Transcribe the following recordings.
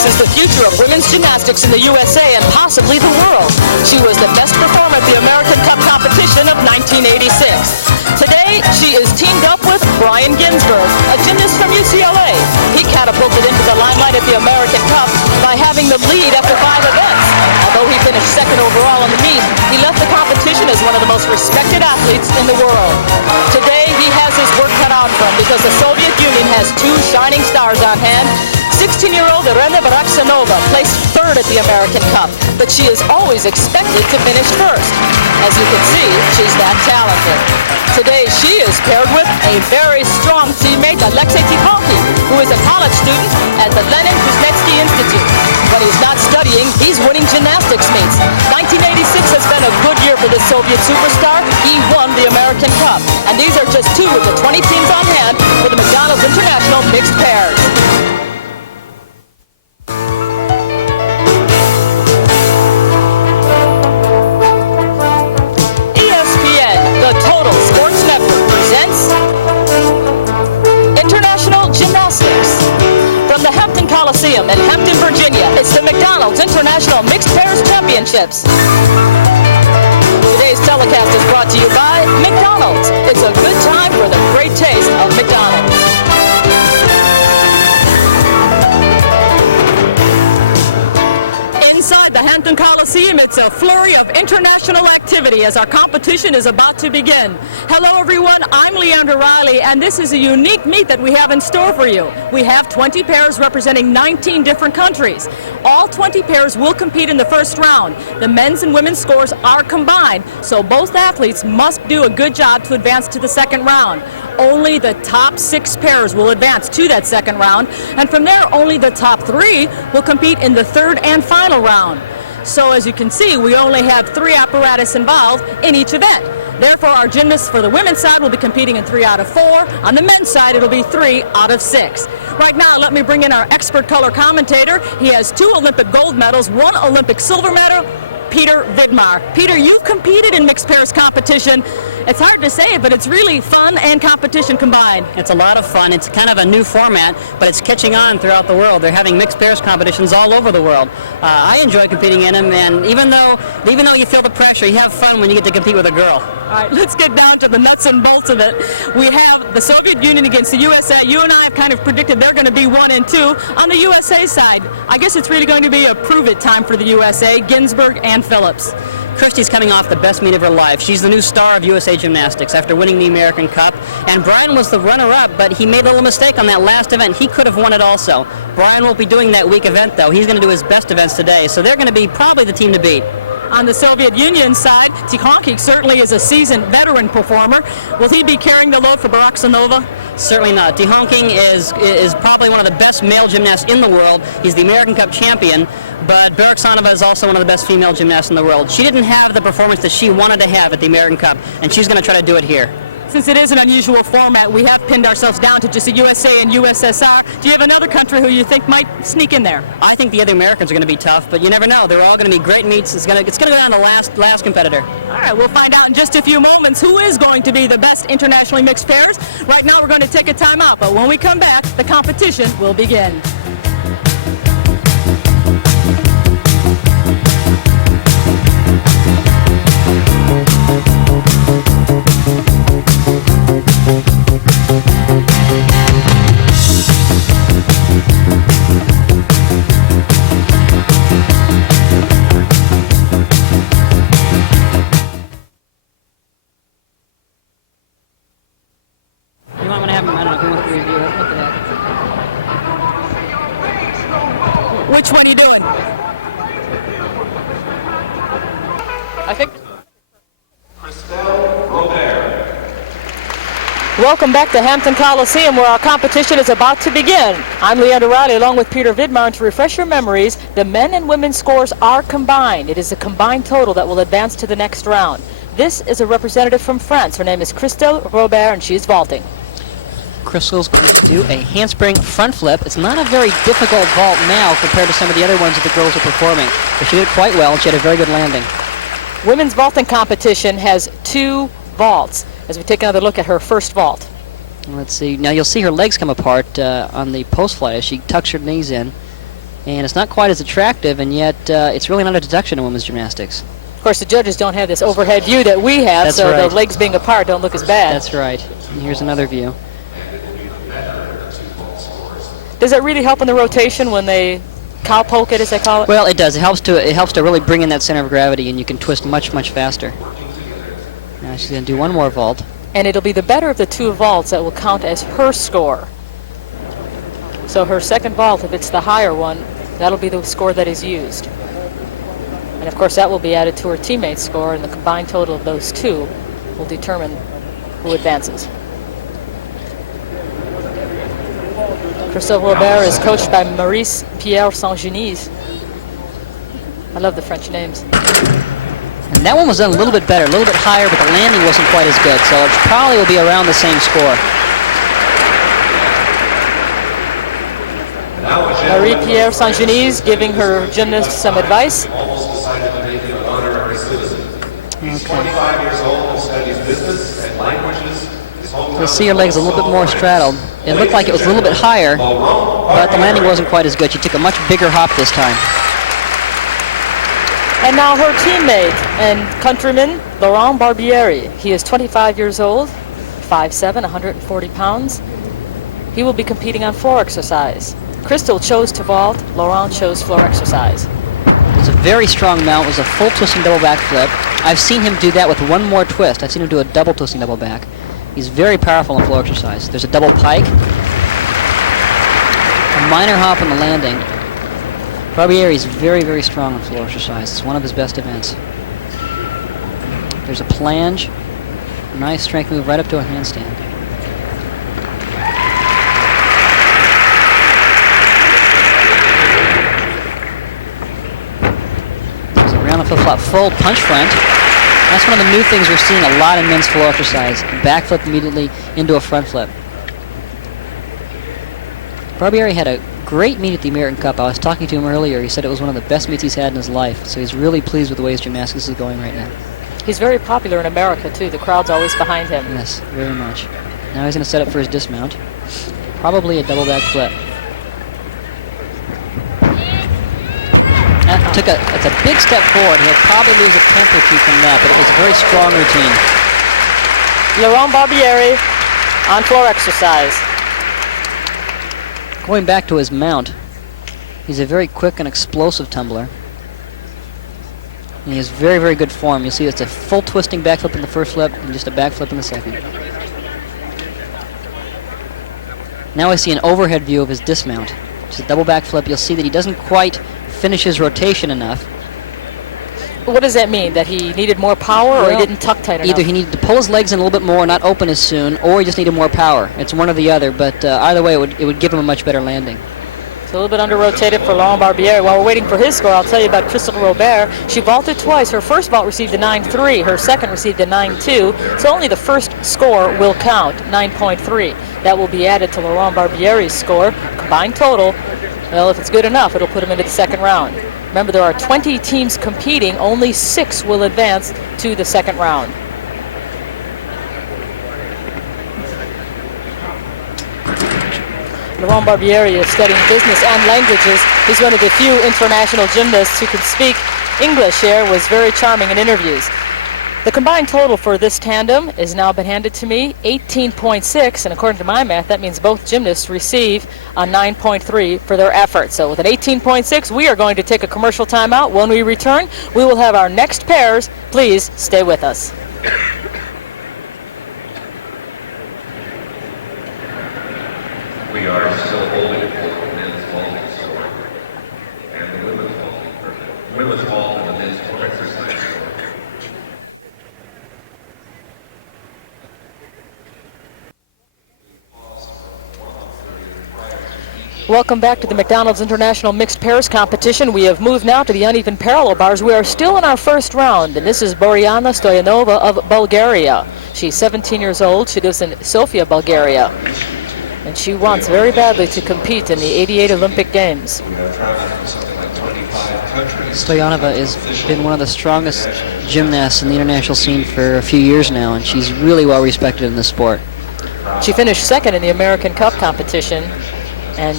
Gymnastics is the future of women's gymnastics in the USA and possibly the world. She was the best performer at the American Cup competition of 1986. Today, she is teamed up with Brian Ginsberg, a gymnast from UCLA. He catapulted into the limelight at the American Cup by having the lead after 5 events. Although he finished second overall in the meet, he left the competition as one of the most respected athletes in the world. Today, he has his work cut out for him because the Soviet Union has 2 shining stars on hand. 16-year-old Irina Baraksanova placed 3rd at the American Cup, but she is always expected to finish 1st. As you can see, she's that talented. Today, she is paired with a very strong teammate, Alexei Tikhonki, who is a college student at the Lenin Kuznetsky Institute. When he's not studying, he's winning gymnastics meets. 1986 has been a good year for this Soviet superstar. He won the American Cup. And these are just 2 of the 20 teams on hand for the McDonald's International Mixed Pairs. From the Hampton Coliseum in Hampton, Virginia, it's the McDonald's International Mixed Pairs Championships. Today's telecast is brought to you by McDonald's. It's a good time for the great taste of McDonald's. Inside the Hampton Coliseum, it's a flurry of international activity as our competition is about to begin. Hello everyone, I'm Leandra Riley, and this is a unique meet that we have in store for you. We have 20 pairs representing 19 different countries. All 20 pairs will compete in the first round. The men's and women's scores are combined, so both athletes must do a good job to advance to the second round. Only the top 6 pairs will advance to that second round, and from there only the top 3 will compete in the third and final round. So as you can see, we only have 3 apparatus involved in each event. Therefore, our gymnasts for the women's side will be competing in 3 out of 4. On the men's side, it'll be 3 out of 6. Right now, let me bring in our expert color commentator. He has 2 Olympic gold medals, 1 Olympic silver medal, Peter Vidmar. Peter, you've competed in mixed pairs competition. It's hard to say it, but it's really fun and competition combined. It's a lot of fun. It's kind of a new format, but it's catching on throughout the world. They're having mixed pairs competitions all over the world. I enjoy competing in them, and even though you feel the pressure, you have fun when you get to compete with a girl. All right, let's get down to the nuts and bolts of it. We have the Soviet Union against the USA. You and I have kind of predicted they're going to be 1 and 2. On the USA side, I guess it's really going to be a prove-it time for the USA, Ginsberg and Phillips. Christy's coming off the best meet of her life. She's the new star of USA Gymnastics after winning the American Cup. And Brian was the runner-up, but he made a little mistake on that last event. He could have won it also. Brian won't be doing that week event, though. He's going to do his best events today, so they're going to be probably the team to beat. On the Soviet Union side, Tikhonki certainly is a seasoned veteran performer. Will he be carrying the load for Baraksanova? Certainly not. Tikhonki is probably one of the best male gymnasts in the world. He's the American Cup champion, but Baraksanova is also one of the best female gymnasts in the world. She didn't have the performance that she wanted to have at the American Cup, and she's going to try to do it here. Since it is an unusual format, we have pinned ourselves down to just the USA and USSR. Do you have another country who you think might sneak in there? I think the other Americans are going to be tough, but you never know. They're all going to be great meets. It's going to go down to the last competitor. All right, we'll find out in just a few moments who is going to be the best internationally mixed pairs. Right now, we're going to take a time out, but when we come back, the competition will begin. Which one are you doing? I think. Welcome back to Hampton Coliseum, where our competition is about to begin. I'm Leandra Riley along with Peter Vidmar, and to refresh your memories, the men and women's scores are combined. It is a combined total that will advance to the next round. This is a representative from France. Her name is Christelle Robert, and she's vaulting. Crystal's going to do a handspring front flip. It's not a very difficult vault now compared to some of the other ones that the girls are performing, but she did quite well, and she had a very good landing. Women's vaulting competition has 2 vaults, as we take another look at her first vault. Let's see. Now you'll see her legs come apart on the post flight as she tucks her knees in, And it's not quite as attractive, and yet it's really not a deduction in women's gymnastics. Of course, the judges don't have this overhead view that we have, That's so right. the legs being apart don't look as bad. That's right. And here's another view. Does it really help in the rotation when they cowpoke it, as they call it? Well, it does. It helps to really bring in that center of gravity, and you can twist much, much faster. Now she's going to do one more vault. And it'll be the better of the two vaults that will count as her score. So her second vault, if it's the higher one, that'll be the score that is used. And of course that will be added to her teammate's score, and the combined total of those two will determine who advances. Christophe Robert is coached by Maurice Pierre Saint-Genis. I love the French names. And that one was done a little bit better, a little bit higher, but the landing wasn't quite as good, so it probably will be around the same score. Marie-Pierre Saint-Genis giving her gymnast some advice. You'll see her legs a little bit more straddled. It looked like it was a little bit higher, but the landing wasn't quite as good. She took a much bigger hop this time. And now her teammate and countryman, Laurent Barbieri. He is 25 years old, 5'7", 140 pounds. He will be competing on floor exercise. Crystal chose to vault, Laurent chose floor exercise. It was a very strong mount. It was a full twisting double back flip. I've seen him do that with one more twist. I've seen him do a double twisting double back. He's very powerful in floor exercise. There's a double pike, a minor hop on the landing. Barbieri is very, very strong in floor exercise. It's one of his best events. There's a planche, a nice strength move right up to a handstand. There's a round of flip-flop full punch front. That's one of the new things we're seeing a lot in men's floor exercise. Back flip immediately into a front flip. Barbieri had a great meet at the American Cup. I was talking to him earlier. He said it was one of the best meets he's had in his life. So he's really pleased with the way his gymnastics is going right now. He's very popular in America, too. The crowd's always behind him. Yes, very much. Now he's going to set up for his dismount. Probably a double back flip. It's a big step forward. He'll probably lose a tenth or two from that, but it was a very strong routine. Laurent Barbieri on floor exercise. Going back to his mount, he's a very quick and explosive tumbler. And he has very, very good form. You'll see it's a full twisting backflip in the first flip and just a backflip in the second. Now I see an overhead view of his dismount. Just a double backflip. You'll see that he doesn't quite finish his rotation enough. What does that mean? That he needed more power, or he didn't tuck tight enough? Either he needed to pull his legs in a little bit more, not open as soon, or he just needed more power. It's one or the other, but either way, it would give him a much better landing. It's a little bit under-rotated for Laurent Barbieri. While we're waiting for his score, I'll tell you about Crystal Robert. She vaulted twice. Her first vault received a 9.3. Her second received a 9.2. So only the first score will count, 9.3. That will be added to Laurent Barbieri's score. Combined total, well, if it's good enough, it'll put him into the second round. Remember, there are 20 teams competing. Only 6 will advance to the second round. Laurent Barbieri is studying business and languages. He's one of the few international gymnasts who can speak English here. Was very charming in interviews. The combined total for this tandem has now been handed to me, 18.6, and according to my math, that means both gymnasts receive a 9.3 for their effort. So with an 18.6, we are going to take a commercial timeout. When we return, we will have our next pairs. Please stay with us. We are still holding for the men's vaulting score and the women's vault and the men's floor exercise score. Welcome back to the McDonald's International Mixed Pairs Competition. We have moved now to the uneven parallel bars. We are still in our first round, and this is Boriana Stoyanova of Bulgaria. She's 17 years old. She lives in Sofia, Bulgaria. And she wants very badly to compete in the 88 Olympic Games. Stoyanova has been one of the strongest gymnasts in the international scene for a few years now, and she's really well respected in the sport. She finished second in the American Cup competition, and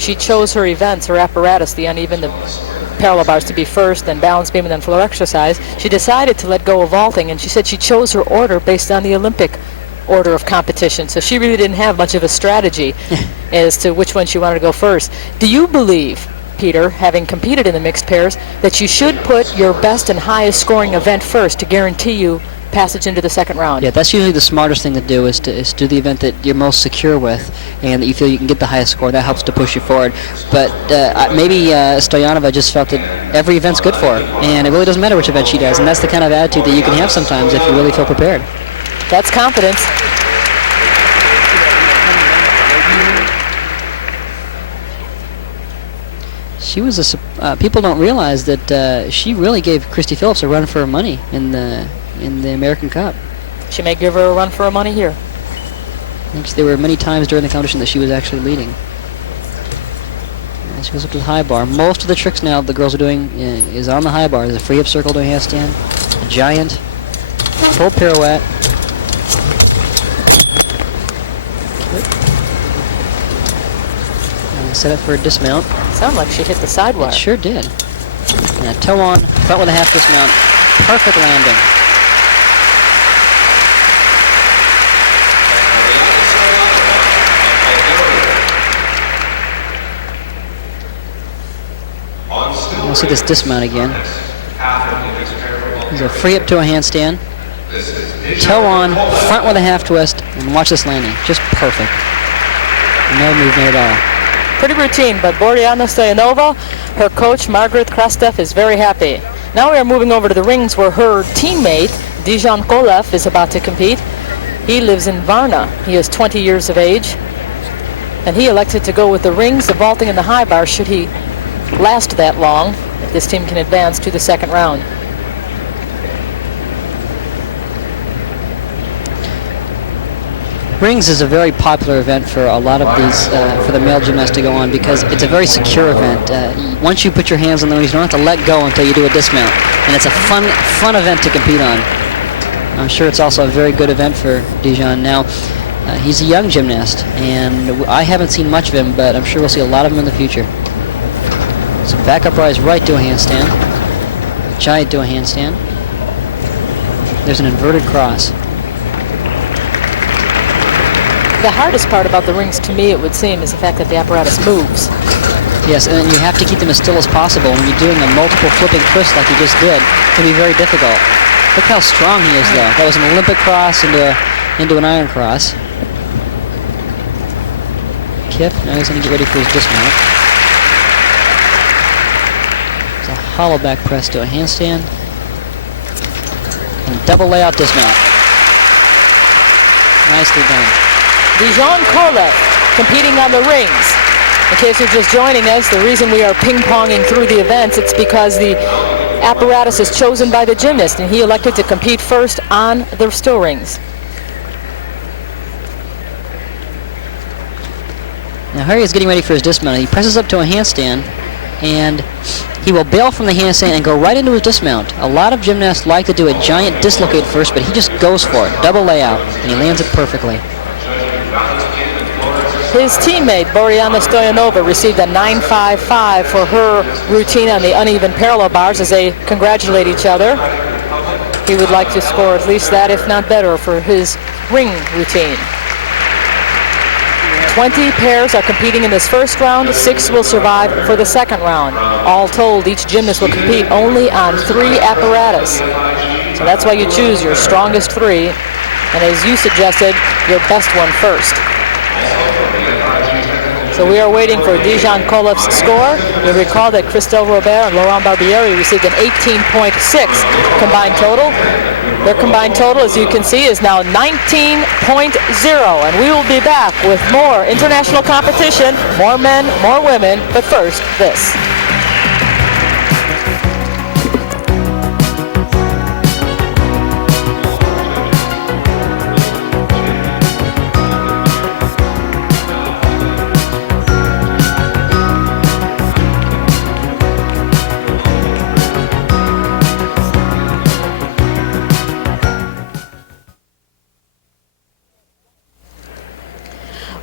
she chose her events, her apparatus, the uneven, the parallel bars to be first, then balance beam, and then floor exercise. She decided to let go of vaulting, and she said she chose her order based on the Olympic order of competition. So she really didn't have much of a strategy as to which one she wanted to go first. Do you believe, Peter, having competed in the mixed pairs, that you should put your best and highest scoring event first to guarantee you passage into the second round? Yeah, that's usually the smartest thing to do, is to do the event that you're most secure with and that you feel you can get the highest score. That helps to push you forward. But maybe Stoyanova just felt that every event's good for her, and it really doesn't matter which event she does, and that's the kind of attitude that you can have sometimes if you really feel prepared. That's confidence. She was people don't realize that she really gave Christy Phillips a run for her money in the American Cup. She may give her a run for her money here. I think there were many times during the competition that she was actually leading. And she goes up to the high bar. Most of the tricks now the girls are doing is on the high bar. There's a free up circle to a handstand, a giant, full pirouette. Set up for a dismount. Sounded like she hit the sidewire. It sure did. And a toe on, front with a half dismount. Perfect landing. We'll see this dismount again. There's a free up to a handstand. Toe on, front with a half twist, and watch this landing. Just perfect. No movement at all. Pretty routine, but Boriana Stoyanova, her coach Margaret Krastev, is very happy. Now we are moving over to the rings where her teammate Dijon Kolev is about to compete. He lives in Varna. He is 20 years of age, and he elected to go with the rings, the vaulting, and the high bar should he last that long, if this team can advance to the second round. Rings is a very popular event for a lot of these, for the male gymnasts to go on, because it's a very secure event. Once you put your hands on the rings, you don't have to let go until you do a dismount. And it's a fun event to compete on. I'm sure it's also a very good event for Dijon. Now, he's a young gymnast, and I haven't seen much of him, but I'm sure we'll see a lot of him in the future. So back up rise right to a handstand. Giant to a handstand. There's an inverted cross. The hardest part about the rings, to me, it would seem, is the fact that the apparatus moves. Yes, and you have to keep them as still as possible. When you're doing a multiple flipping twist like you just did, it can be very difficult. Look how strong he is, though. That was an Olympic cross into an iron cross. Kip, now he's going to get ready for his dismount. It's a hollow back press to a handstand. And double layout dismount. Nicely done. Dijon Kolev competing on the rings. In case you're just joining us, the reason we are ping-ponging through the events, it's because the apparatus is chosen by the gymnast, and he elected to compete first on the still rings. Now Harry is getting ready for his dismount. He presses up to a handstand, and he will bail from the handstand and go right into his dismount. A lot of gymnasts like to do a giant dislocate first, but he just goes for it. Double layout, and he lands it perfectly. His teammate, Boriana Stoyanova, received a 9.55 for her routine on the uneven parallel bars as they congratulate each other. He would like to score at least that, if not better, for his ring routine. 20 pairs are competing in this first round. 6 will survive for the second round. All told, each gymnast will compete only on 3 apparatus. So that's why you choose your strongest 3, and as you suggested, your best one first. So we are waiting for Dijon Kolev's score. You'll recall that Christelle Robert and Laurent Barbieri received an 18.6 combined total. Their combined total, as you can see, is now 19.0. And we will be back with more international competition, more men, more women. But first, this.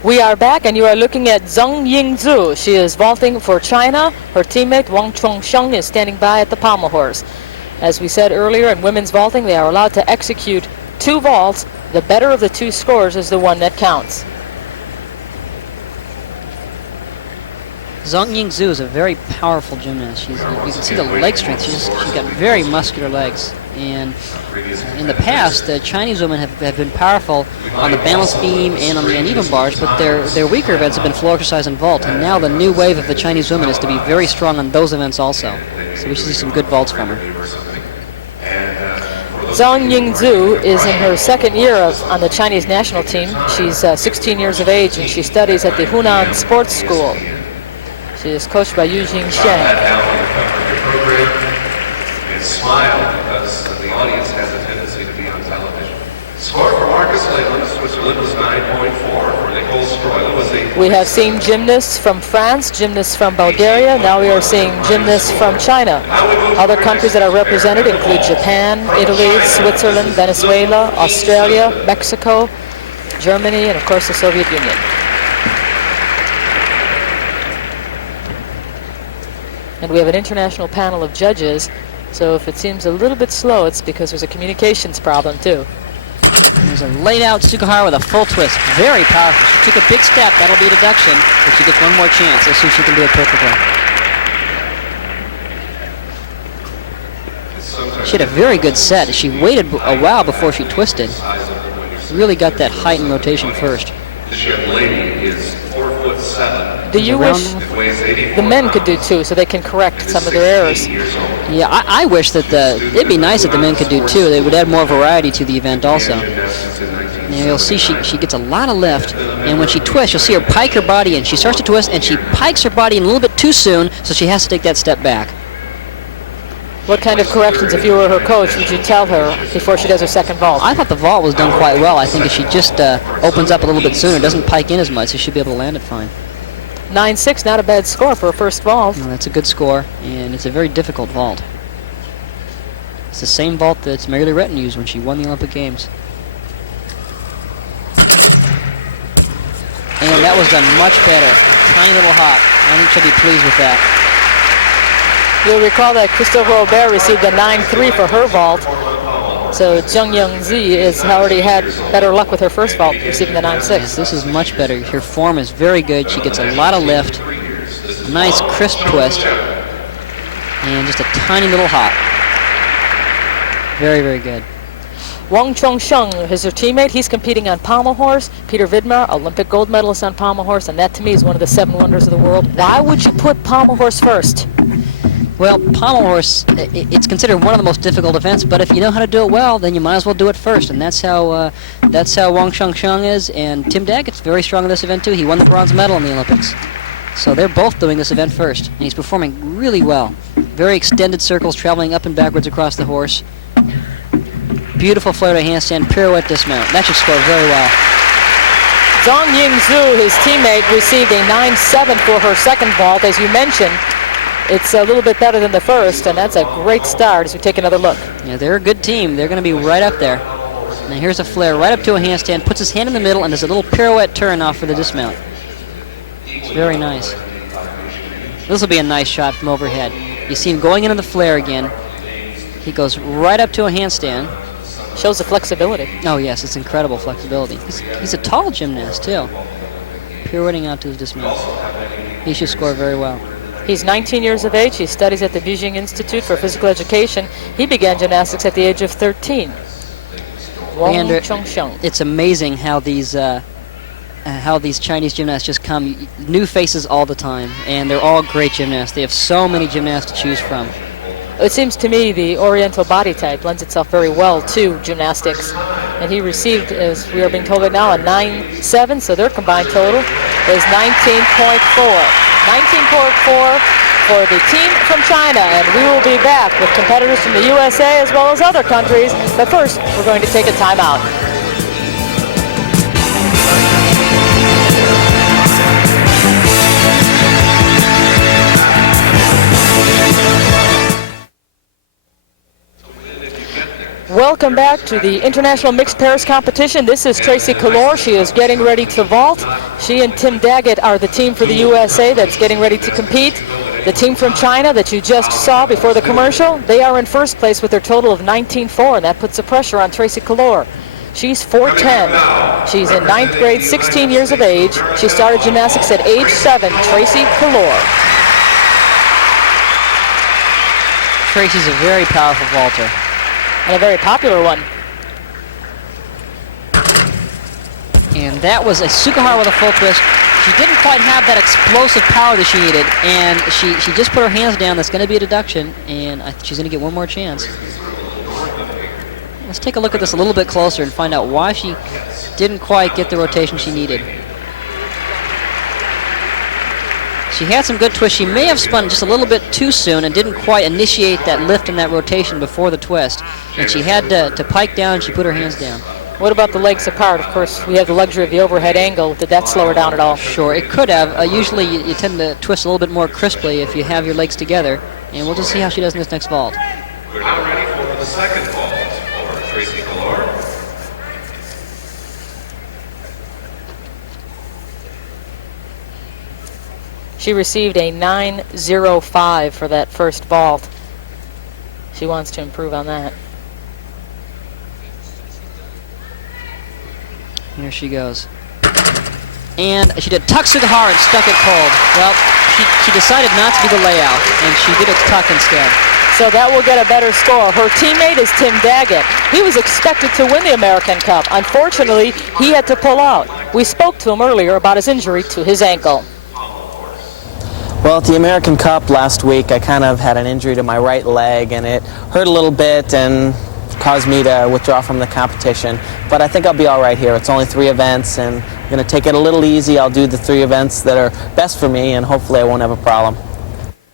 We are back, and you are looking at Zhang Yingzhu. She is vaulting for China. Her teammate Wang Chongsheng is standing by at the pommel horse. As we said earlier, in women's vaulting, they are allowed to execute 2 vaults. The better of the 2 scores is the one that counts. Zhang Yingzhu is a very powerful gymnast. You can see the leg strength. She's got very muscular legs. And in the past, the Chinese women have been powerful on the balance beam and on the uneven bars, but their weaker events have been floor exercise and vault. And now the new wave of the Chinese women is to be very strong on those events also. So we should see some good vaults from her. Zhang Yingzhu is in her 2nd year on the Chinese national team. She's 16 years of age, and she studies at the Hunan Sports School. She is coached by Yu Jingxian. Smile because the audience has a tendency to be on television. Score for Marcus Leyland, Switzerland was 9.4. For Nicole Stroila was 8. We have seen gymnasts from France, gymnasts from Bulgaria. Now we are seeing gymnasts from China. Other countries that are represented include Japan, Italy, Switzerland, Venezuela, Australia, Mexico, Germany, and of course the Soviet Union. And we have an international panel of judges. So if it seems a little bit slow, it's because there's a communications problem too. There's a laid out Tsukahara with a full twist. Very powerful. She took a big step. That'll be a deduction, but she gets one more chance. Let's see if she can do it perfectly. She had a very good set. She waited a while before she twisted. Really got that height and rotation first. This young lady is 4'7". Do you wish the men could do too, so they can correct some of their errors? Yeah, I wish that it'd be nice if the men could do too. They would add more variety to the event also. Now you'll see she gets a lot of lift, and when she twists, you'll see her pike her body in. She starts to twist, and she pikes her body in a little bit too soon, so she has to take that step back. What kind of corrections, if you were her coach, would you tell her before she does her 2nd vault? I thought the vault was done quite well. I think if she just opens up a little bit sooner, doesn't pike in as much, she should be able to land it fine. 9.6, not a bad score for a first vault. No, that's a good score, and it's a very difficult vault. It's the same vault that Mary Lou Retton used when she won the Olympic Games. And that was done much better. A tiny little hop. I think she'll be pleased with that. You'll recall that Christophe Robert received a 9.3 for her vault. So Zhang Yingzhu has already had better luck with her first vault, receiving the 9.6. Yes, this is much better. Her form is very good. She gets a lot of lift, a nice crisp twist, and just a tiny little hop. Very, very good. Wang Chongsheng is her teammate. He's competing on pommel horse. Peter Vidmar, Olympic gold medalist on pommel horse, and that to me is one of the 7 wonders of the world. Why would you put pommel horse first? Well, pommel horse, it's considered one of the most difficult events, but if you know how to do it well, then you might as well do it first, and that's how Wang Chongsheng is, and Tim Daggett's very strong in this event too. He won the bronze medal in the Olympics. So they're both doing this event first, and he's performing really well. Very extended circles, traveling up and backwards across the horse. Beautiful flare to handstand, pirouette dismount. That should score very well. Zhang Yingzhu, his teammate, received a 9.7 for her 2nd vault. As you mentioned, it's a little bit better than the first, and that's a great start as we take another look. Yeah, they're a good team. They're going to be right up there. Now here's a flare right up to a handstand, puts his hand in the middle, and does a little pirouette turn off for the dismount. It's very nice. This will be a nice shot from overhead. You see him going into the flare again. He goes right up to a handstand. Shows the flexibility. Oh yes, it's incredible flexibility. He's a tall gymnast too. Pirouetting out to his dismount. He should score very well. He's 19 years of age. He studies at the Beijing Institute for Physical Education. He began gymnastics at the age of 13. Wang Chongsheng. It's amazing how these Chinese gymnasts just come, new faces all the time, and they're all great gymnasts. They have so many gymnasts to choose from. It seems to me the Oriental body type lends itself very well to gymnastics. And he received, as we are being told right now, a 9.7, so their combined total is 19.4. 19.4 for the team from China, and we will be back with competitors from the USA as well as other countries. But first, we're going to take a timeout. Welcome back to the International Mixed Pairs competition. This is Tracy Kalor. She is getting ready to vault. She and Tim Daggett are the team for the USA that's getting ready to compete. The team from China that you just saw before the commercial, they are in first place with their total of 19.4, and that puts the pressure on Tracy Kalor. She's 4'10". She's in 9th grade, 16 years of age. She started gymnastics at age 7. Tracy Kalor. Tracy's a very powerful vaulter. And a very popular one. And that was a Sukahara with a full twist. She didn't quite have that explosive power that she needed, and she just put her hands down. That's going to be a deduction, and she's going to get one more chance. Let's take a look at this a little bit closer and find out why she didn't quite get the rotation she needed. She had some good twists. She may have spun just a little bit too soon and didn't quite initiate that lift and that rotation before the twist. And she had to pike down, and she put her hands down. What about the legs apart? Of course, we have the luxury of the overhead angle. Did that slow her down at all? Sure, it could have. Usually you tend to twist a little bit more crisply if you have your legs together. And we'll just see how she does in this next vault. We're now ready for the second vault for Tracy Kalor. She received a 9.05 for that first vault. She wants to improve on that. Here she goes. And she did tuck Sukahara and stuck it cold. Well, she decided not to do the layout, and she did a tuck instead. So that will get a better score. Her teammate is Tim Daggett. He was expected to win the American Cup. Unfortunately, he had to pull out. We spoke to him earlier about his injury to his ankle. Well, at the American Cup last week, I kind of had an injury to my right leg, and it hurt a little bit and caused me to withdraw from the competition. But I think I'll be all right here. It's only 3 events, and I'm going to take it a little easy. I'll do the 3 events that are best for me, and hopefully I won't have a problem.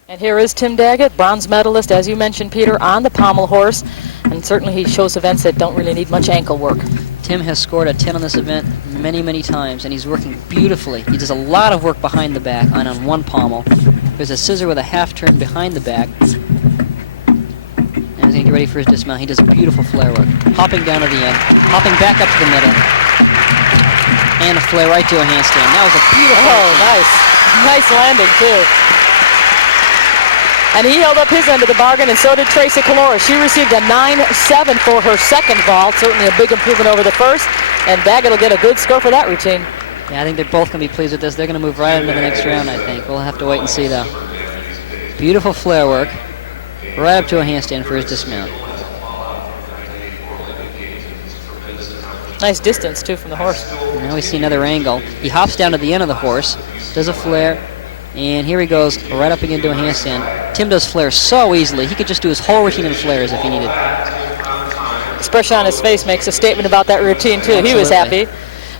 And here is Tim Daggett, bronze medalist, as you mentioned, Peter, on the pommel horse. And certainly he shows events that don't really need much ankle work. Tim has scored a 10 on this event many, many times, and he's working beautifully. He does a lot of work behind the back and on one pommel. There's a scissor with a half turn behind the back. And he's going to get ready for his dismount. He does beautiful flare work. Hopping down to the end, hopping back up to the middle, and a flare right to a handstand. That was a beautiful nice. Nice landing, too. And he held up his end of the bargain, and so did Tracy Kalor. She received a 9.7 for her second vault, certainly a big improvement over the first, and Daggett will get a good score for that routine. Yeah, I think they're both going to be pleased with this. They're going to move right into the next round, I think. We'll have to wait and see, though. Beautiful flare work, right up to a handstand for his dismount. Nice distance, too, from the horse. And now we see another angle. He hops down to the end of the horse, does a flare, and here he goes right up again to a handstand. Tim does flares so easily. He could just do his whole routine in flares if he needed. Expression on his face makes a statement about that routine, too. Absolutely. He was happy.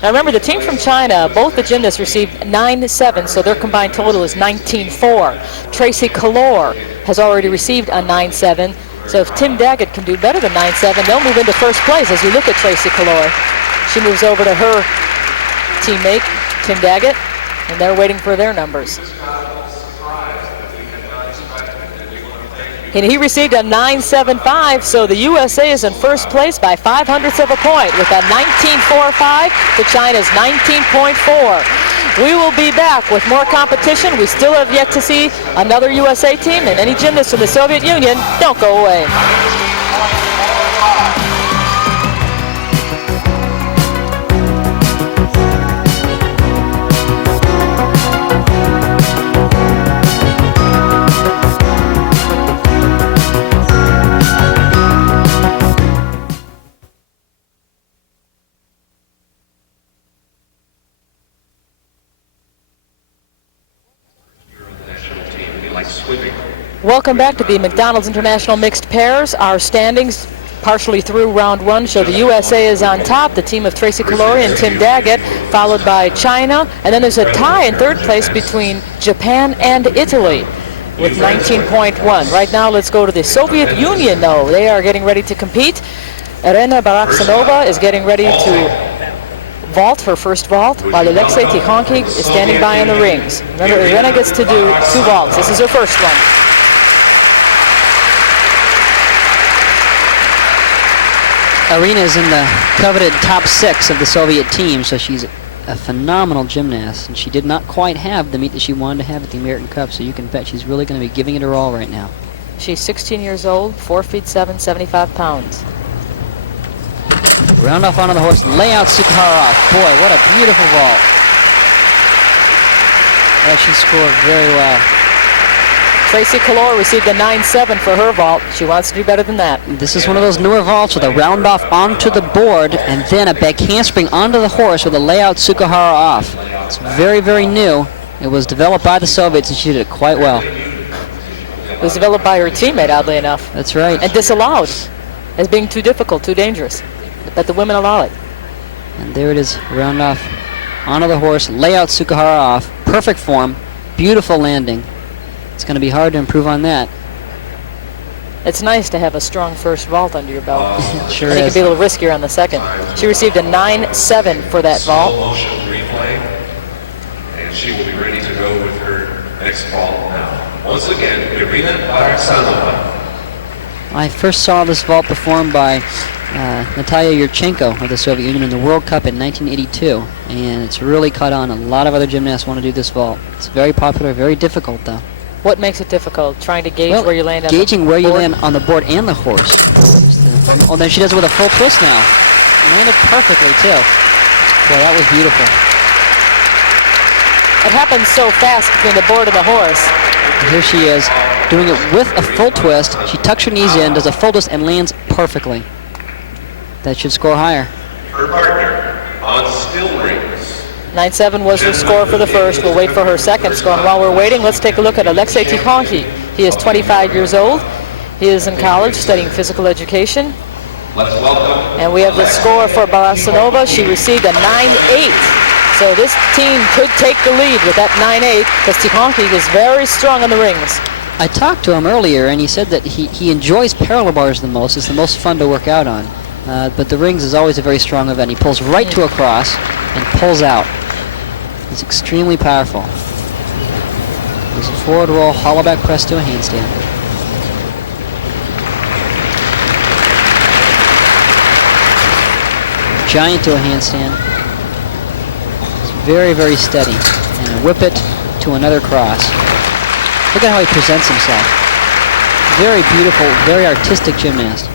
Now remember, the team from China, both the gymnasts received 9.7, so their combined total is 19.4. Tracy Kalor has already received a 9.7, so if Tim Daggett can do better than 9.7, they'll move into first place as you look at Tracy Kalor. She moves over to her teammate, Tim Daggett, and they're waiting for their numbers. And he received a 9.75, so the USA is in first place by 0.05 of a point with a 19.45 to China's 19.4. We will be back with more competition. We still have yet to see another USA team, and any gymnasts from the Soviet Union, don't go away. Welcome back to the McDonald's International Mixed Pairs. Our standings, partially through round 1, show the USA is on top, the team of Tracy Kalor and Tim Daggett, followed by China, and then there's a tie in third place between Japan and Italy with 19.1. Right now, let's go to the Soviet Union, though. They are getting ready to compete. Irina Baraksanova is getting ready to vault, her first vault, while Alexei Tikhonki is standing by in the rings. Remember, Irina gets to do 2 vaults. This is her first one. Arena is in the coveted top 6 of the Soviet team, so she's a phenomenal gymnast, and she did not quite have the meet that she wanted to have at the American Cup, so you can bet she's really going to be giving it her all right now. She's 16 years old, 4 feet 7, 75 pounds. Round off onto the horse, lay out Sukahara off. Boy, what a beautiful vault. That she scored very well. Tracy Kalor received a 9-7 for her vault. She wants to do better than that. This is one of those newer vaults with a round off onto the board and then a back handspring onto the horse with a layout Sukahara off. It's very, very new. It was developed by the Soviets and she did it quite well. It was developed by her teammate, oddly enough. That's right. And disallowed as being too difficult, too dangerous. But the women allow it. And there it is, round off onto the horse, layout Sukahara off. Perfect form, beautiful landing. It's going to be hard to improve on that. It's nice to have a strong first vault under your belt. Sure I think is. it'd be a little riskier on the second. She received a 9-7 for that vault. Slow motion replay, and she will be ready to go with her next vault now. Once again, Irina Baraksanova. I first saw this vault performed by Natalia Yurchenko of the Soviet Union in the World Cup in 1982, and it's really caught on. A lot of other gymnasts want to do this vault. It's very popular, very difficult though. What makes it difficult? Trying to gauge where you land on gauging the where you board? land on the board and the horse. Oh, then she does it with a full twist now. Landed perfectly too. Boy, that was beautiful. It happens so fast between the board and the horse. And here she is, doing it with a full twist. She tucks her knees in, does a full twist, and lands perfectly. That should score higher. Her partner on still rings. 9-7 was her score for the first. We'll wait for her second score. And while we're waiting, let's take a look at Alexei Tikhonki. He is 25 years old. He is in college studying physical education. Let's welcome. And we have the score for Barasanova. She received a 9-8. So this team could take the lead with that 9-8 because Tikhonki is very strong on the rings. I talked to him earlier, and he said that he enjoys parallel bars the most. It's the most fun to work out on. But the rings is always a very strong event. He pulls right to a cross and pulls out. It's extremely powerful. There's a forward roll, hollow back press to a handstand. Giant to a handstand. It's very, very steady. And a whip it to another cross. Look at how he presents himself. Very beautiful, very artistic gymnast.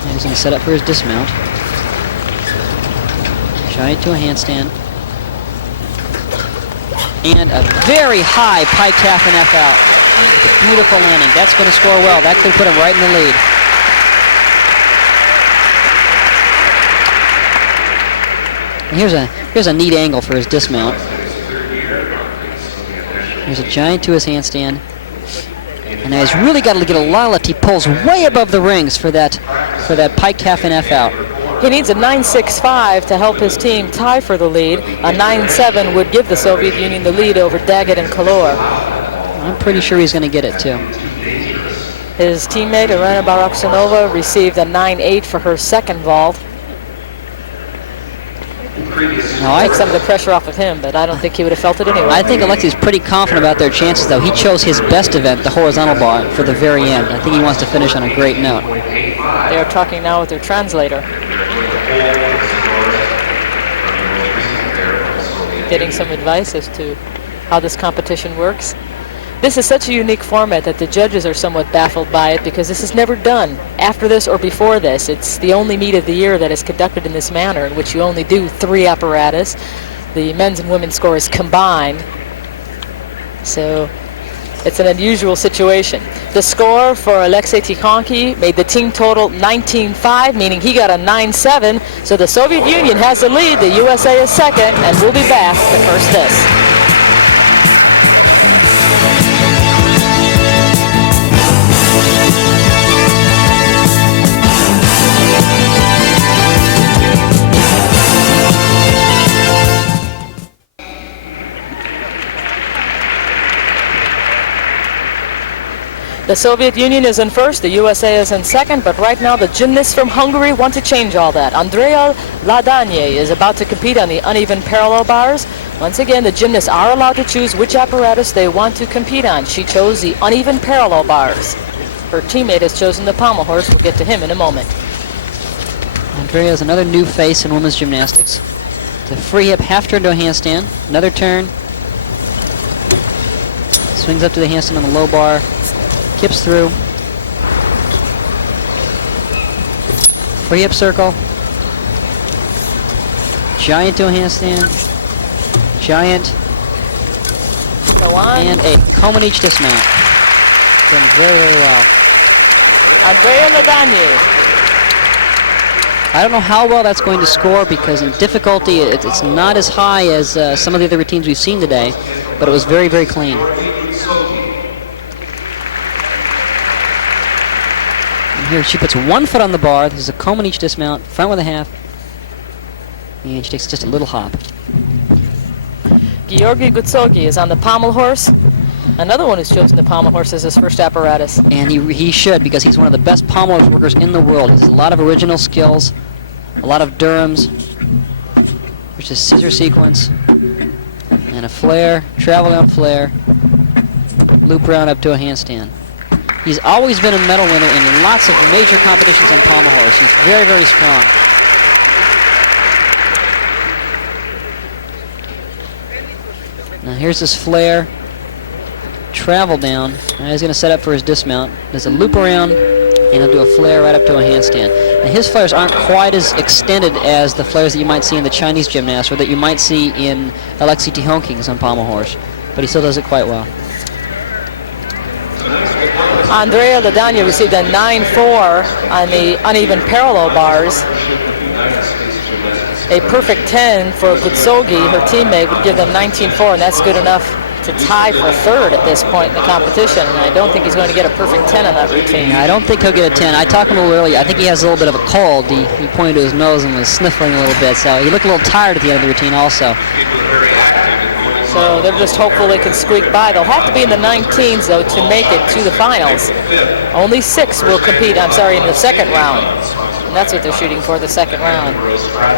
And he's going to set up for his dismount. Giant to a handstand. And a very high pike half and F out. With a beautiful landing. That's going to score well. That could put him right in the lead. And here's a neat angle for his dismount. There's a giant to his handstand. And now he's really got to get a lot of lift. He pulls way above the rings for that pike half and F out. He needs a 9-6-5 to help his team tie for the lead. A 9-7 would give the Soviet Union the lead over Daggett and Kalor. I'm pretty sure he's going to get it too. His teammate, Irina Baraksanova, received a 9-8 for her second vault. Now, Took some of the pressure off of him, but I don't think he would have felt it anyway. I think Alexei's pretty confident about their chances, though. He chose his best event, the horizontal bar, for the very end. I think he wants to finish on a great note. They are talking now with their translator. Getting some advice as to how this competition works. This is such a unique format that the judges are somewhat baffled by it because this is never done after this or before this. It's the only meet of the year that is conducted in this manner, in which you only do 3 apparatus. The men's and women's scores combined. So it's an unusual situation. The score for Alexei Tikhonki made the team total 19-5, meaning he got a 9-7. So the Soviet Union has the lead, the USA is second, and we'll be back to first this. The Soviet Union is in first, the USA is in second, but right now the gymnasts from Hungary want to change all that. Andrea Ladanye is about to compete on the uneven parallel bars. Once again, the gymnasts are allowed to choose which apparatus they want to compete on. She chose the uneven parallel bars. Her teammate has chosen the pommel horse. We'll get to him in a moment. Andrea is another new face in women's gymnastics. It's a free hip half turn to a handstand. Another turn. Swings up to the handstand on the low bar. Kips through. Free hip circle. Giant to a handstand. Giant. Go on. And a comb in each dismount. Done very, very well. Andrea Ladagni. I don't know how well that's going to score because in difficulty it's not as high as some of the other routines we've seen today, but it was very, very clean. And here she puts one foot on the bar. This is a comb in each dismount, front with a half, and she takes just a little hop. Georgi Gutsogi is on the pommel horse. Another one who's chosen the pommel horse as his first apparatus. And he should, because he's one of the best pommel horse workers in the world. He has a lot of original skills, a lot of Durhams, which is scissor sequence, and a flare, travel down flare, loop round up to a handstand. He's always been a medal winner in lots of major competitions on pommel horse. He's very, very strong. Now here's this flare, travel down. Now he's going to set up for his dismount. There's a loop around, and he'll do a flare right up to a handstand. Now his flares aren't quite as extended as the flares that you might see in the Chinese gymnasts or that you might see in Alexei Tihonking's on pommel horse, but he still does it quite well. Andrea Ladagni received a 9-4 on the uneven parallel bars. A perfect 10 for Gutsogi, her teammate, would give them 19-4, and that's good enough to tie for third at this point in the competition. And I don't think he's going to get a perfect 10 on that routine. I don't think he'll get a 10. I talked to him a little earlier. I think he has a little bit of a cold. He pointed to his nose and was sniffling a little bit, so he looked a little tired at the end of the routine also. So they're just hopeful they can squeak by. They'll have to be in the 19s, though, to make it to the finals. Only 6 will compete, in the second round. And that's what they're shooting for, the second round.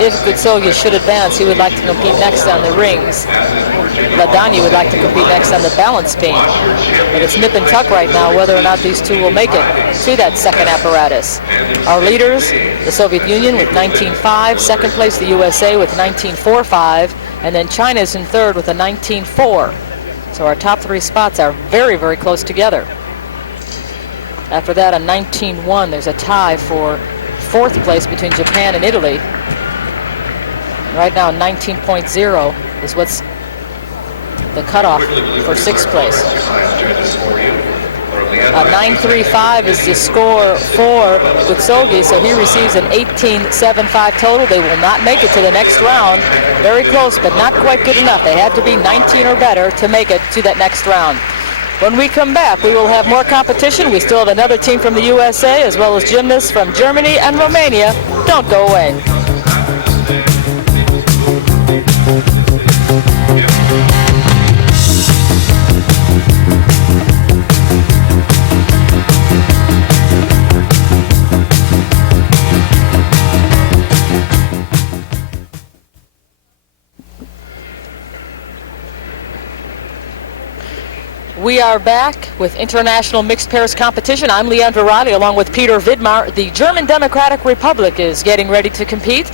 If Gutsogi should advance, he would like to compete next on the rings. Ladagni would like to compete next on the balance beam. But it's nip and tuck right now whether or not these two will make it to that second apparatus. Our leaders, the Soviet Union with 19.5, second place the USA with 19.45, and then China is in third with a 19.4. So our top 3 spots are very, very close together. After that, a 19.1, there's a tie for 4th place between Japan and Italy. Right now, 19.0 is what's the cutoff for 6th place. 9.35 is the score for Gutsogi, so he receives an 18.75 total. They will not make it to the next round. Very close, but not quite good enough. They had to be 19 or better to make it to that next round. When we come back, we will have more competition. We still have another team from the USA, as well as gymnasts from Germany and Romania. Don't go away. We are back with international mixed pairs competition. I'm Leandra Riley along with Peter Vidmar. The German Democratic Republic is getting ready to compete.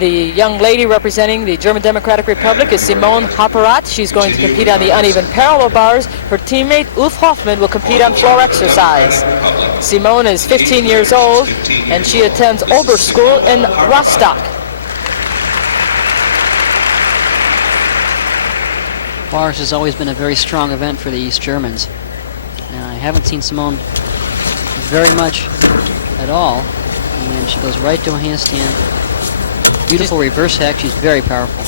The young lady representing the German Democratic Republic is Simone Harperat. She's going to compete on the uneven parallel bars. Her teammate Ulf Hoffman will compete on floor exercise. Simone is 15 years old and she attends Oberschule in Rostock. Bars has always been a very strong event for the East Germans. I haven't seen Simone very much at all. And she goes right to a handstand. Beautiful reverse hack. She's very powerful.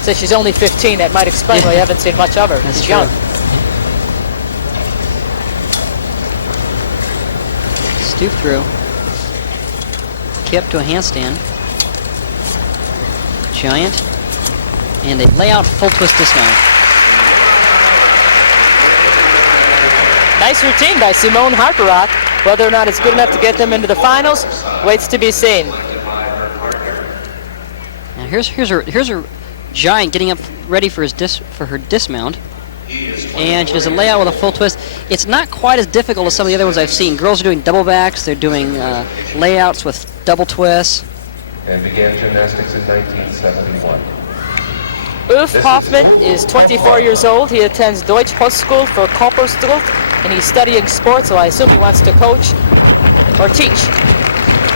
So she's only 15. That might explain why you haven't seen much of her. That's she's true. young. Stoop through. Kip to a handstand. Giant. And a layout full twist dismount. Nice routine by Simone Harperat. Whether or not it's good enough to get them into the finals waits to be seen. Now here's her giant getting up ready for her dismount. and she does a layout with a full twist. It's not quite as difficult as some of the other ones I've seen. Girls are doing double backs, they're doing layouts with double twists. And began gymnastics in 1971. Ulf Hoffman is 24 years old. He attends Deutsche Hochschule für Körperstück, and he's studying sports, so I assume he wants to coach or teach.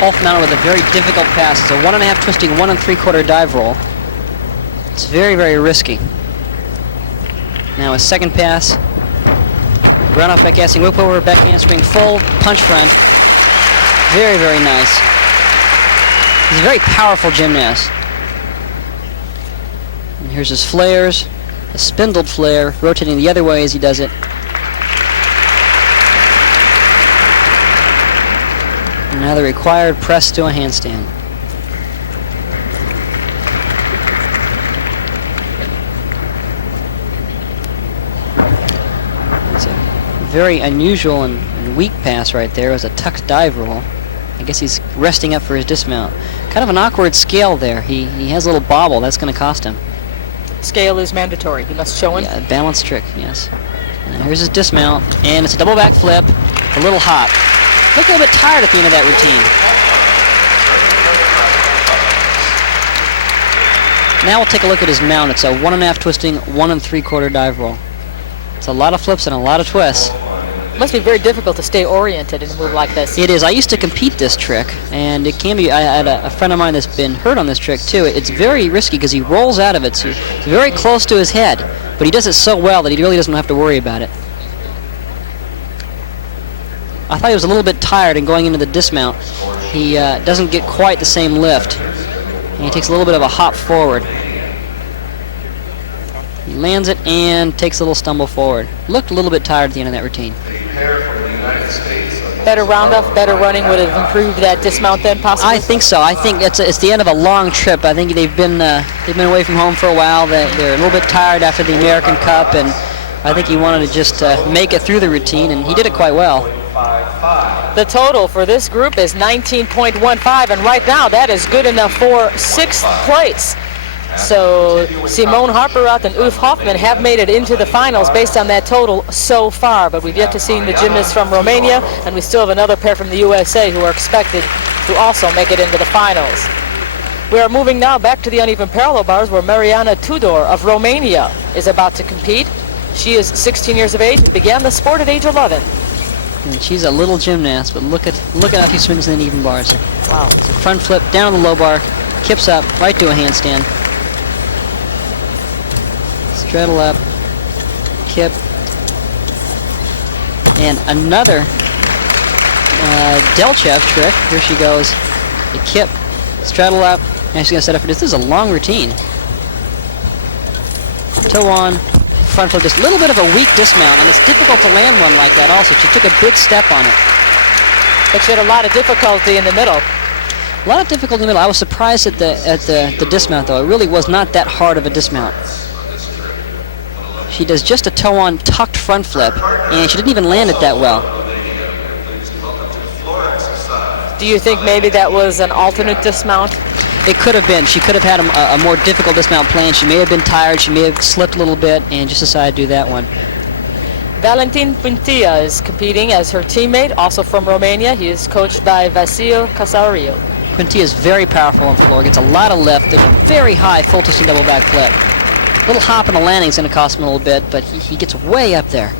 Ulf mounted with a very difficult pass. It's a 1.5 twisting, 1 3/4 dive roll. It's very, very risky. Now his second pass. Ground off back assing, whip over, back handspring, full punch front. Very, very nice. He's a very powerful gymnast. And here's his flares, a spindled flare, rotating the other way as he does it. And now the required press to a handstand. It's a very unusual and weak pass right there. It was a tucked dive roll. I guess he's resting up for his dismount. Kind of an awkward scale there. He has a little bobble. That's going to cost him. Scale is mandatory. He must show him. Yeah, balance trick, yes. And here's his dismount, and it's a double back flip, a little hop. Looked a little bit tired at the end of that routine. Now we'll take a look at his mount. It's a 1.5 twisting, 1 3/4 dive roll. It's a lot of flips and a lot of twists. It must be very difficult to stay oriented in a move like this. It is. I used to compete this trick, and it can be. I had a friend of mine that's been hurt on this trick too. It's very risky because he rolls out of it. So it's very close to his head, but he does it so well that he really doesn't have to worry about it. I thought he was a little bit tired in going into the dismount. He doesn't get quite the same lift, and he takes a little bit of a hop forward. He lands it and takes a little stumble forward. Looked a little bit tired at the end of that routine. Better round-off, better running would have improved that dismount then, possibly? I think so. I think it's the end of a long trip. I think they've been away from home for a while. They're a little bit tired after the American Cup, and I think he wanted to just make it through the routine, and he did it quite well. The total for this group is 19.15, and right now that is good enough for 6th place. So Simone Harperath and Ulf Hoffman have made it into the finals based on that total so far, but we've yet to see the gymnasts from Romania, and we still have another pair from the USA who are expected to also make it into the finals. We are moving now back to the uneven parallel bars where Mariana Tudor of Romania is about to compete. She is 16 years of age and began the sport at age 11. And she's a little gymnast, but look at how she swings in the uneven bars. Wow. It's a front flip down on the low bar, kips up, right to a handstand. Straddle up, kip, and another Delchev trick. Here she goes. A kip, straddle up, and she's going to set up for this. This is a long routine. Toe on, front flip, just a little bit of a weak dismount, and it's difficult to land one like that also. She took a big step on it. But she had a lot of difficulty in the middle. A lot of difficulty in the middle. I was surprised at the dismount, though. It really was not that hard of a dismount. She does just a toe-on tucked front flip, and she didn't even land it that well. Do you think maybe that was an alternate dismount? It could have been. She could have had a more difficult dismount planned. She may have been tired. She may have slipped a little bit and just decided to do that one. Valentin Puntia is competing as her teammate, also from Romania. He is coached by Vasil Casario. Puntia is very powerful on the floor. Gets a lot of lift. There's a very high full twisting double back flip. A little hop in the landing is going to cost him a little bit, but he gets way up there.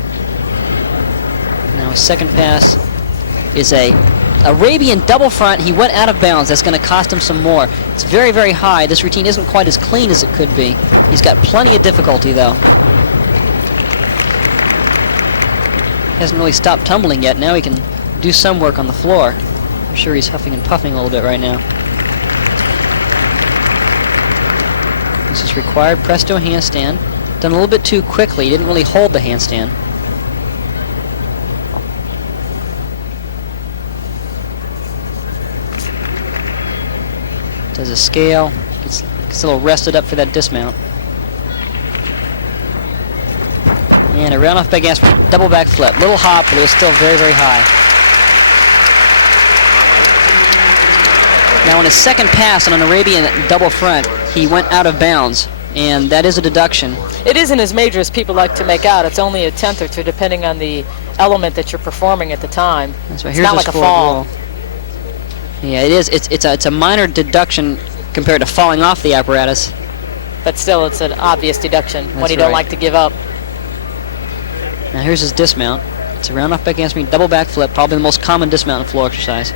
Now his second pass is a Arabian double front. He went out of bounds. That's going to cost him some more. It's very, very high. This routine isn't quite as clean as it could be. He's got plenty of difficulty, though. Hasn't really stopped tumbling yet. Now he can do some work on the floor. I'm sure he's huffing and puffing a little bit right now. This is required press to a handstand. Done a little bit too quickly. He didn't really hold the handstand. Does a scale. Gets a little rested up for that dismount. And a round off back ass double back flip. Little hop, but it was still very, very high. Now on his second pass on an Arabian double front, he went out of bounds, and that is a deduction. It isn't as major as people like to make out. It's only a tenth or two, depending on the element that you're performing at the time. That's right. It's Here's not a like a sport fall. roll. Yeah, it is. It's a minor deduction compared to falling off the apparatus. But still, it's an obvious deduction when That's you don't right. like to give up. Now here's his dismount. It's a round off back handspring, double back flip, probably the most common dismount in floor exercise.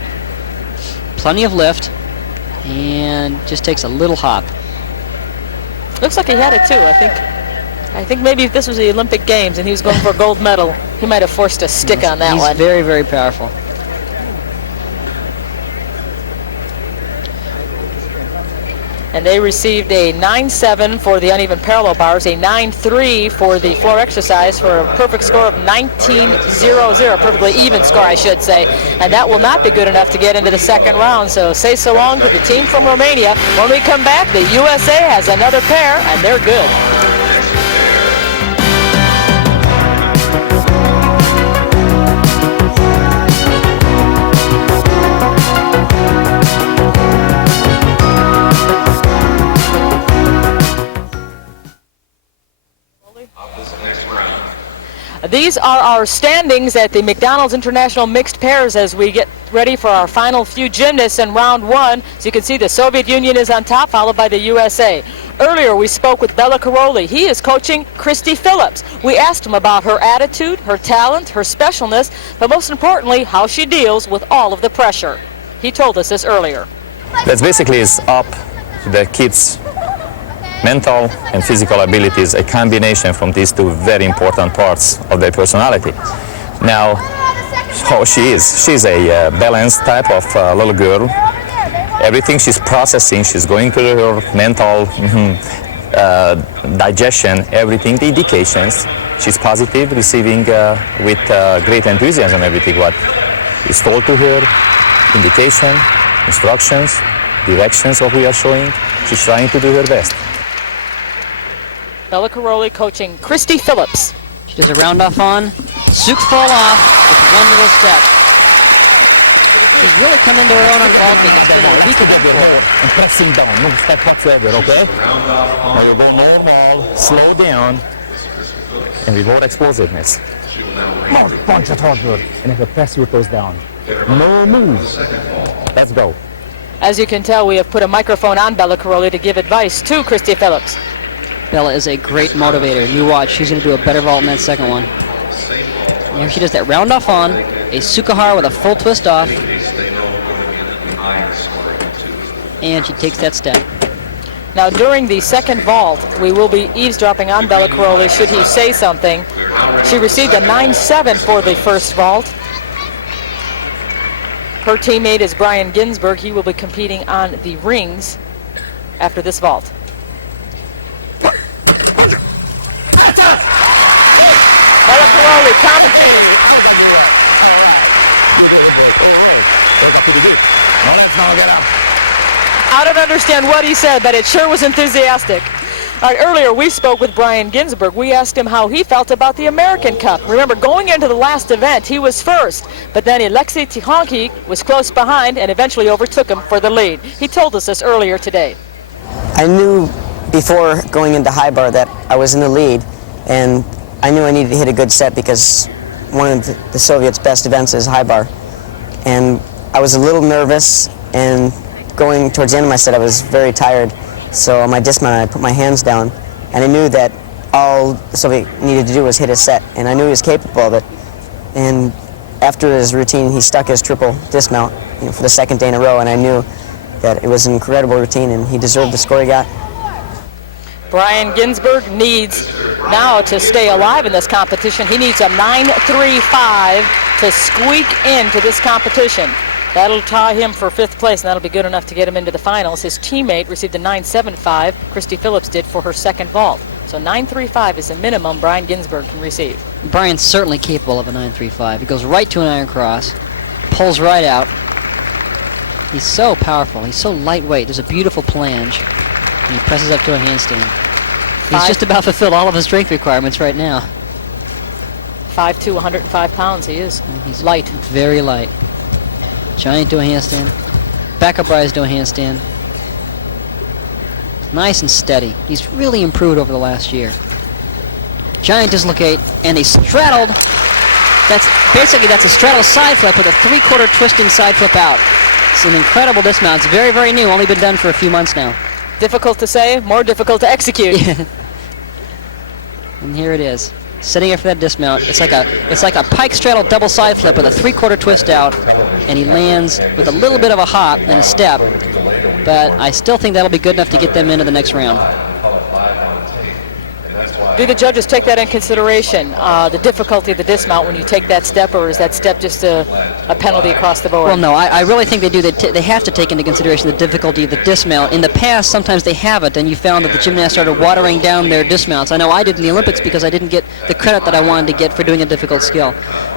Plenty of lift, and just takes a little hop. Looks like he had it too. I think maybe if this was the Olympic Games and he was going for a gold medal, he might have forced a stick on that He's one. very, very powerful. And they received a 9.7 for the uneven parallel bars, a 9.3 for the floor exercise, for a perfect score of 19.00, perfectly even score, I should say. And that will not be good enough to get into the second round. So say so long to the team from Romania. When we come back, the USA has another pair, and they're good. These are our standings at the McDonald's International Mixed Pairs as we get ready for our final few gymnasts in round one. So you can see the Soviet Union is on top, followed by the USA. Earlier we spoke with Bella Caroli. He is coaching Christy Phillips. We asked him about her attitude, her talent, her specialness, but most importantly, how she deals with all of the pressure. He told us this earlier. That basically is up to the kids' mental and physical abilities, a combination from these two very important parts of their personality. Now, how she is. She's a balanced type of little girl. Everything she's processing, she's going to her mental digestion, everything, the indications. She's positive, receiving with great enthusiasm everything what is told to her, indication, instructions, directions, what we are showing. She's trying to do her best. Bella Caroli coaching Christy Phillips. She does a round off on, Souk fall off with one little step. She's really come into her own on vaulting. It's been a week of it for her. And pressing down, no step whatsoever, okay? Now you go normal, slow down, and with more explosiveness. More punch it harder, and if you press your toes down. No moves. Let's go. As you can tell, we have put a microphone on Bella Caroli to give advice to Christy Phillips. Bella is a great motivator. You watch, she's going to do a better vault in that second one. And here she does that round off on, a Sukahara with a full twist off, and she takes that step. Now during the second vault, we will be eavesdropping on Bella Caroli should he say something. She received a 9.7 for the first vault. Her teammate is Brian Ginsberg. He will be competing on the rings after this vault. Bella Caroli commentating. I don't understand what he said, but it sure was enthusiastic. All right, earlier we spoke with Brian Ginsberg. We asked him how he felt about the American Cup. Remember, going into the last event, he was first, but then Alexei Tikhonki was close behind and eventually overtook him for the lead. He told us this earlier today. I knew before going into high bar that I was in the lead, and I knew I needed to hit a good set because one of the Soviets' best events is high bar. And I was a little nervous, and going towards the end of my set, I was very tired. So on my dismount, I put my hands down, and I knew that all the Soviet needed to do was hit a set, and I knew he was capable of it. And after his routine, he stuck his triple dismount, for the second day in a row, and I knew that it was an incredible routine, and he deserved the score he got. Brian Ginsberg needs now to stay alive in this competition. He needs a 9.35 to squeak into this competition. That'll tie him for fifth place, and that'll be good enough to get him into the finals. His teammate received a 9.75. Christy Phillips did for her second vault. So 9.35 is the minimum Brian Ginsberg can receive. Brian's certainly capable of a 9.35. He goes right to an iron cross, pulls right out. He's so powerful. He's so lightweight. There's a beautiful flange, and he presses up to a handstand. He's just about fulfilled all of his strength requirements right now. 5'2", 105 pounds he is. He's light. Very light. Giant to a handstand. Back up rise to a handstand. Nice and steady. He's really improved over the last year. Giant dislocate, and they straddled. That's a straddle side flip with a 3/4 twisting side flip out. It's an incredible dismount. It's very, very new, only been done for a few months now. Difficult to say, more difficult to execute. And here it is, setting up for that dismount. It's like a pike straddle double side flip with a 3/4 twist out, and he lands with a little bit of a hop and a step. But I still think that'll be good enough to get them into the next round. Do the judges take that in consideration, the difficulty of the dismount when you take that step, or is that step just a penalty across the board? Well, no, I really think they do. They have to take into consideration the difficulty of the dismount. In the past, sometimes they haven't, and you found that the gymnasts started watering down their dismounts. I know I did in the Olympics because I didn't get the credit that I wanted to get for doing a difficult skill.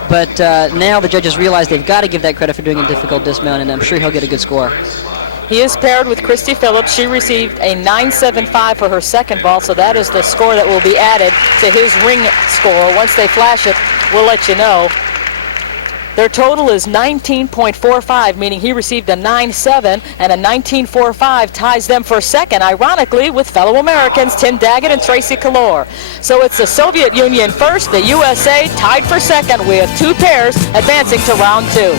But now the judges realize they've got to give that credit for doing a difficult dismount, and I'm sure he'll get a good score. He is paired with Christy Phillips. She received a 9.75 for her second vault, so that is the score that will be added to his ring score. Once they flash it, we'll let you know. Their total is 19.45, meaning he received a 9.7, and a 19.45 ties them for second, ironically, with fellow Americans Tim Daggett and Tracy Kalor. So it's the Soviet Union first, the USA tied for second. We have two pairs advancing to round two.